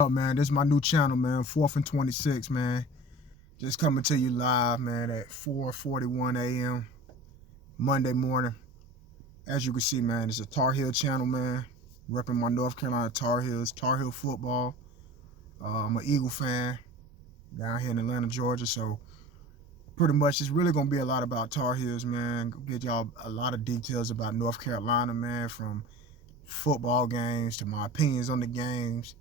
Oh man, this is my new channel, man. 4th and 26, man. Just coming to you live, man, at 4:41 a.m. Monday morning. As you can see, man, it's a Tar Heel channel, man. Repping my North Carolina Tar Heels, Tar Heel football. I'm an Eagle fan down here in Atlanta, Georgia. So pretty much it's really gonna be a lot about Tar Heels, man. Get y'all a lot of details about North Carolina, man, from football games to my opinions on the games.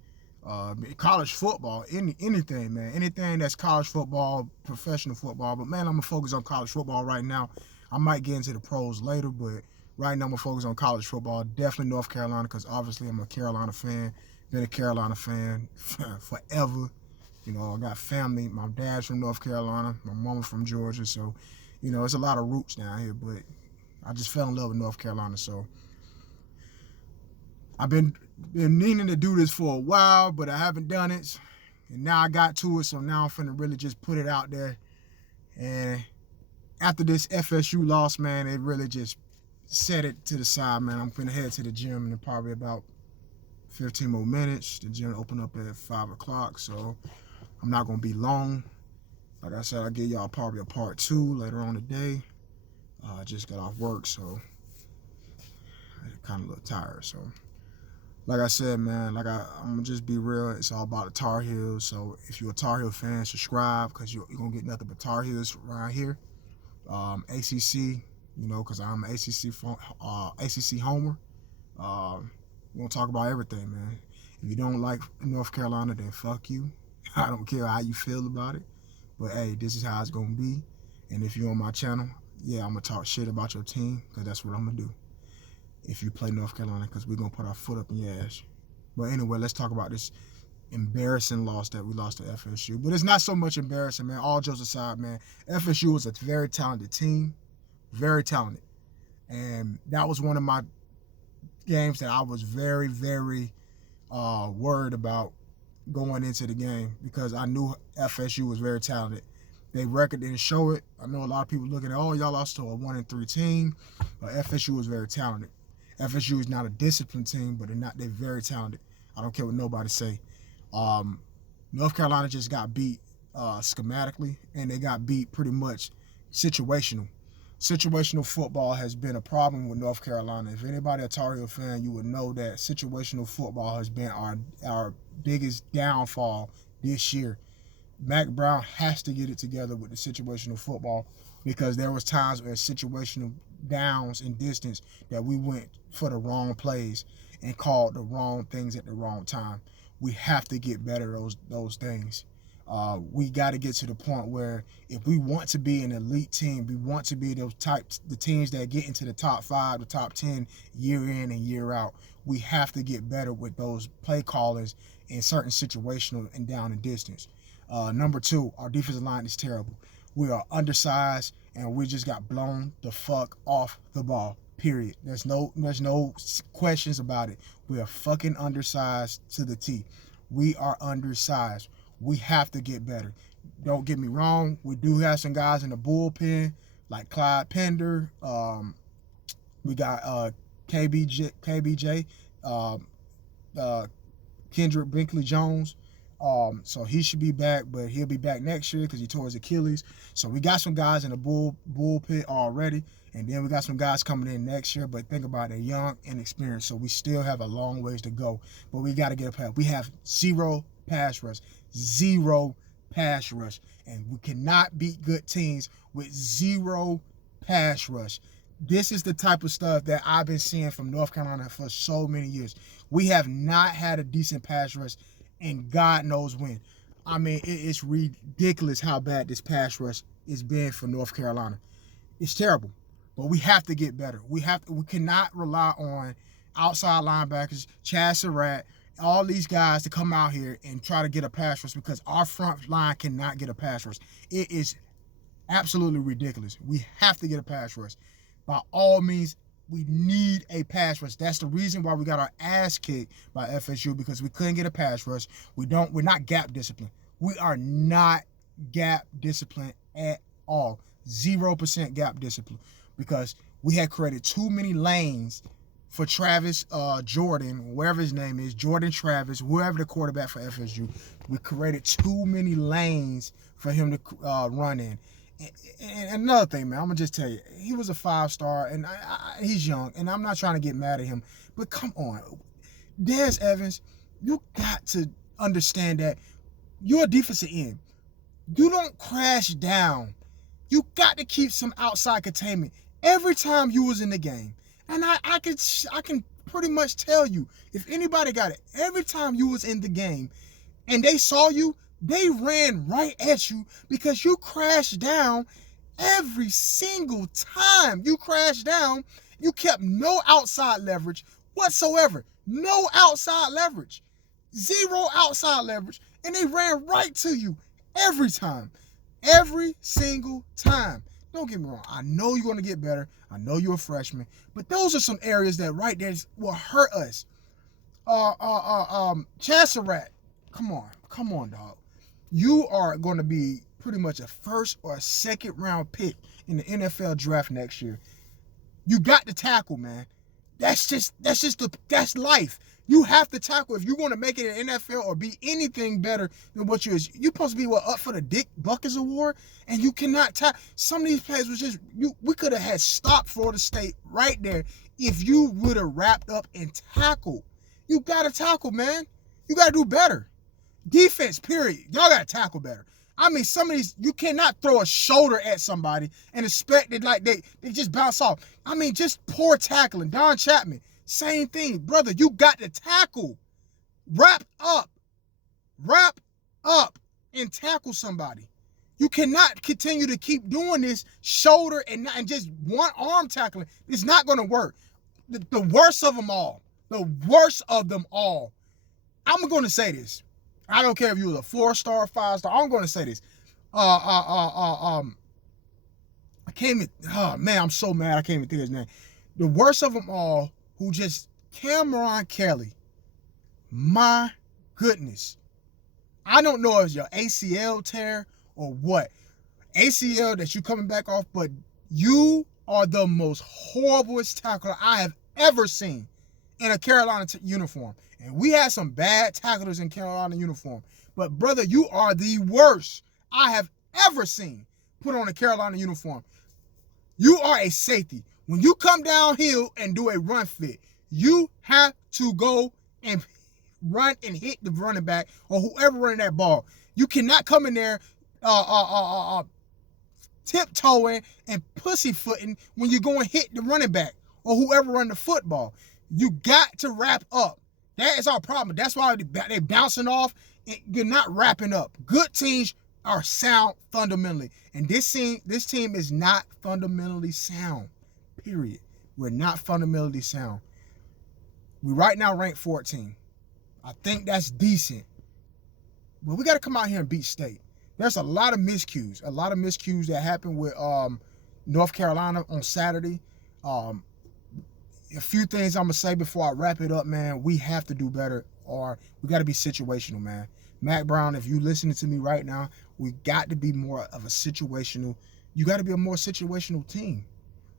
College football, anything, man. Anything that's college football, professional football. But, man, I'm going to focus on college football right now. I might get into the pros later, but right now I'm going to focus on college football. Definitely North Carolina because, obviously, I'm a Carolina fan. Been a Carolina fan forever. You know, I got family. My dad's from North Carolina. My mama from Georgia. So, you know, it's a lot of roots down here. But I just fell in love with North Carolina. So I've been meaning to do this for a while, but I haven't done it. And now I got to it, so now I'm finna really just put it out there. And after this FSU loss, man, it really just set it to the side, man. I'm finna head to the gym in probably about 15 more minutes. The gym open up at 5 o'clock, so I'm not gonna be long. Like I said, I'll give y'all probably a part 2 later on today. I just got off work, so I'm kind of a little tired, so. Like I said, man, I'm gonna just be real. It's all about the Tar Heels. So if you're a Tar Heel fan, subscribe because you're gonna get nothing but Tar Heels around here. ACC, you know, because I'm an ACC homer. We're gonna talk about everything, man. If you don't like North Carolina, then fuck you. I don't care how you feel about it. But hey, this is how it's gonna be. And if you're on my channel, yeah, I'm gonna talk shit about your team because that's what I'm gonna do if you play North Carolina, because we're going to put our foot up in your ass. But anyway, let's talk about this embarrassing loss that we lost to FSU. But it's not so much embarrassing, man. All jokes aside, man. FSU was a very talented team. Very talented. And that was one of my games that I was very, very worried about going into the game because I knew FSU was very talented. Their record didn't show it. I know a lot of people looking at, oh, y'all lost to a 1-3 team. But FSU was very talented. FSU is not a disciplined team, but they're very talented. I don't care what nobody say. North Carolina just got beat schematically, and they got beat pretty much situational. Situational football has been a problem with North Carolina. If anybody a Tar Heel fan, you would know that situational football has been our biggest downfall this year. Mac Brown has to get it together with the situational football because there was times where situational downs and distance that we went for the wrong plays and called the wrong things at the wrong time. We have to get better at those things. We got to get to the point where if we want to be an elite team, we want to be the teams that get into the top 5, the top 10 year in and year out. We have to get better with those play callers in certain situational and down and distance. Number 2, our defensive line is terrible. We are undersized and we just got blown the fuck off the ball. Period. There's no questions about it. We are fucking undersized to the T. We are undersized. We have to get better. Don't get me wrong. We do have some guys in the bullpen like Clyde Pender. We got KBJ, Kendrick Brinkley Jones. So he should be back, but he'll be back next year because he tore his Achilles. So we got some guys in the bullpen already, and then we got some guys coming in next year. But think about it, they're young and experienced, so we still have a long ways to go. But we got to get up. We have zero pass rush, and we cannot beat good teams with zero pass rush. This is the type of stuff that I've been seeing from North Carolina for so many years. We have not had a decent pass rush, and God knows when. I mean, it's ridiculous how bad this pass rush has been for North Carolina. It's terrible, but we have to get better. We cannot rely on outside linebackers, Chad Surratt, all these guys to come out here and try to get a pass rush because our front line cannot get a pass rush. It is absolutely ridiculous. We have to get a pass rush. By all means, we need a pass rush. That's the reason why we got our ass kicked by FSU because we couldn't get a pass rush. We're not gap disciplined. We are not gap disciplined at all. 0% gap discipline because we had created too many lanes for Travis Jordan, wherever his name is, Jordan Travis, whoever the quarterback for FSU. We created too many lanes for him to run in. And another thing, man, I'm gonna just tell you, he was a 5-star, and he's young, and I'm not trying to get mad at him, but come on, Des Evans, you got to understand that you're a defensive end. You don't crash down. You got to keep some outside containment every time you was in the game. And I can pretty much tell you, if anybody got it, every time you was in the game and they saw you, they ran right at you because you crashed down every single time you crashed down. You kept no outside leverage whatsoever. No outside leverage. Zero outside leverage. And they ran right to you every time. Every single time. Don't get me wrong. I know you're going to get better. I know you're a freshman. But those are some areas that right there will hurt us. Chasserat. Come on, dog. You are going to be pretty much a first or a second round pick in the NFL draft next year. You got to tackle, man. That's life. You have to tackle if you're going to make it in the NFL or be anything better than what you're supposed to be up for the Dick Buckets Award, and you cannot tackle. Some of these plays was just we could have had stopped Florida State right there if you would have wrapped up and tackled. You got to tackle, man. You got to do better. Defense, period. Y'all got to tackle better. I mean, some of these, you cannot throw a shoulder at somebody and expect it like they just bounce off. I mean, just poor tackling. Don Chapman, same thing. Brother, you got to tackle. Wrap up, and tackle somebody. You cannot continue to keep doing this shoulder and just one arm tackling. It's not going to work. The worst of them all. I'm going to say this. I don't care if you was a 4-star, 5-star. I'm going to say this. I can't even, oh man, I'm so mad I can't even think of his name. The worst of them all, who just, Cameron Kelly. My goodness. I don't know if it's your ACL tear or what. ACL that you coming back off, but you are the most horriblest tackler I have ever seen in a Carolina uniform. And we had some bad tacklers in Carolina uniform. But, brother, you are the worst I have ever seen put on a Carolina uniform. You are a safety. When you come downhill and do a run fit, you have to go and run and hit the running back or whoever running that ball. You cannot come in there tiptoeing and pussyfooting when you go and hit the running back or whoever run the football. You got to wrap up. That is our problem. That's why they bouncing off. You're not wrapping up. Good teams are sound fundamentally. And this team is not fundamentally sound. Period. We're not fundamentally sound. We right now rank 14. I think that's decent. But we got to come out here and beat State. There's a lot of miscues. That happened with North Carolina on Saturday. A few things I'm going to say before I wrap it up, man. We have to do better, or we got to be situational, man. Mac Brown, if you listening to me right now, we got to be more of a situational. You got to be a more situational team.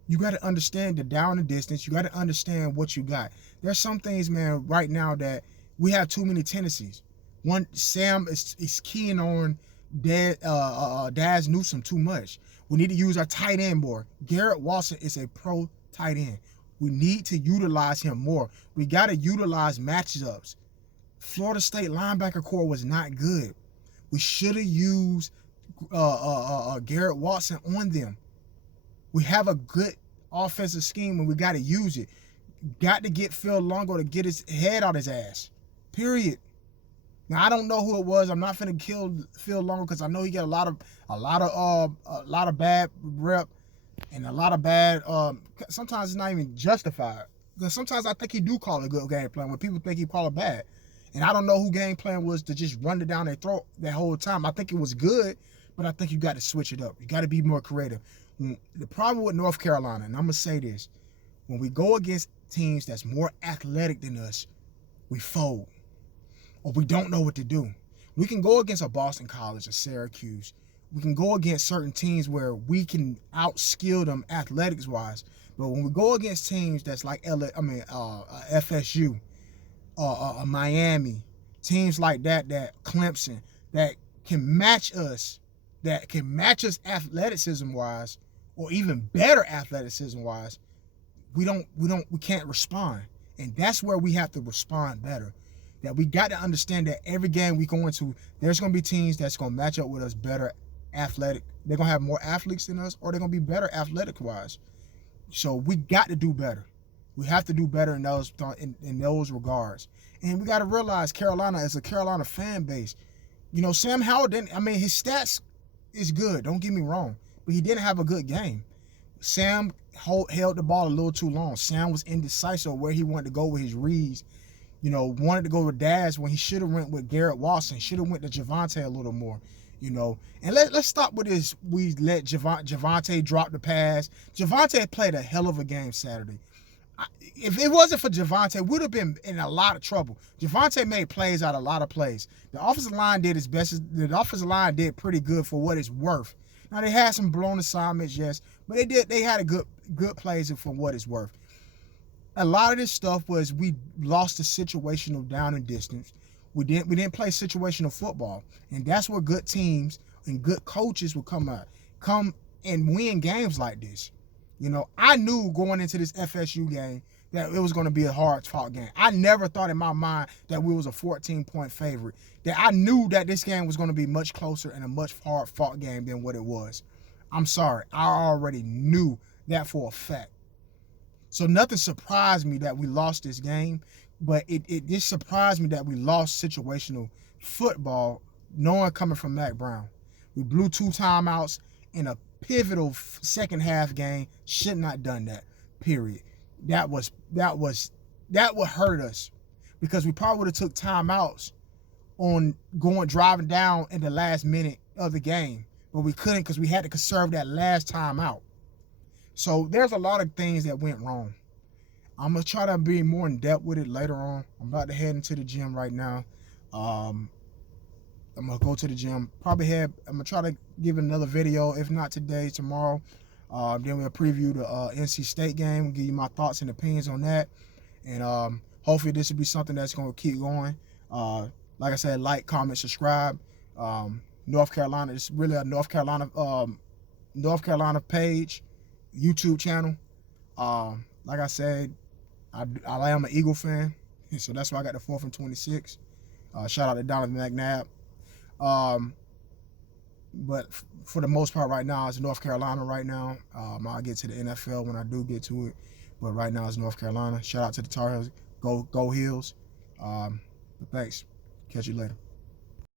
You got to understand the down and distance. You got to understand what you got. There's some things, man, right now that we have too many tendencies. One, Sam is keying on Daz Newsome too much. We need to use our tight end more. Garrett Watson is a pro tight end. We need to utilize him more. We got to utilize matchups. Florida State linebacker core was not good. We should have used Garrett Watson on them. We have a good offensive scheme and we got to use it. Got to get Phil Longo to get his head out his ass. Period. Now I don't know who it was. I'm not finna kill Phil Longo because I know he got a lot of bad rep. And a lot of bad, sometimes it's not even justified. Because sometimes I think he do call a good game plan when people think he call it bad. And I don't know who game plan was to just run it down their throat that whole time. I think it was good, but I think you got to switch it up. You got to be more creative. The problem with North Carolina, and I'm going to say this, when we go against teams that's more athletic than us, we fold. Or we don't know what to do. We can go against a Boston College, a Syracuse. We can go against certain teams where we can outskill them athletics-wise. But when we go against teams that's like FSU, Miami, teams like that Clemson, that can match us, athleticism wise, or even better athleticism wise, we can't respond. And that's where we have to respond better. That we got to understand that every game we go into, there's going to be teams that's going to match up with us better athletic. They're going to have more athletes than us, or they're going to be better athletic wise. So we got to do better. We have to do better in those regards. And we got to realize Carolina, as a Carolina fan base, Sam Howell his stats is good, don't get me wrong, but he didn't have a good game. Sam held the ball a little too long. Sam was indecisive where he wanted to go with his reads. Wanted to go with Daz when he should have went with Garrett Watson. Should have went to Javonte a little more. And let's stop with this. We let Javonte drop the pass. Javonte played a hell of a game Saturday. If it wasn't for Javonte, we would have been in a lot of trouble. Javonte made plays out of a lot of plays. The offensive line did its best. The offensive line did pretty good for what it's worth. Now, they had some blown assignments, yes, but they had a good plays for what it's worth. A lot of this stuff was we lost the situational down and distance. We didn't play situational football, and that's where good teams and good coaches will come and win games like this. I knew going into this FSU game that it was going to be a hard-fought game. I never thought in my mind that we was a 14-point favorite. That I knew that this game was going to be much closer and a much hard-fought game than what it was. I'm sorry. I already knew that for a fact. So nothing surprised me that we lost this game, but it just surprised me that we lost situational football, knowing coming from Mac Brown. We blew 2 timeouts in a pivotal second half game. Should not done that, period. That would hurt us, because we probably would have took timeouts on driving down in the last minute of the game, but we couldn't because we had to conserve that last timeout. So there's a lot of things that went wrong. I'm going to try to be more in depth with it later on. I'm about to head into the gym right now. I'm going to go to the gym. I'm going to try to give another video, if not today, tomorrow. Then we'll preview the NC State game. We'll give you my thoughts and opinions on that. And hopefully this will be something that's going to keep going. Like I said, like, comment, subscribe. North Carolina, it's really a North Carolina page, YouTube channel. Like I said, I am an Eagle fan, so that's why I got the 4th and 26. Shout out to Donovan McNabb. But for the most part right now, it's North Carolina right now. I'll get to the NFL when I do get to it. But right now it's North Carolina. Shout out to the Tar Heels. Go Heels. But thanks. Catch you later.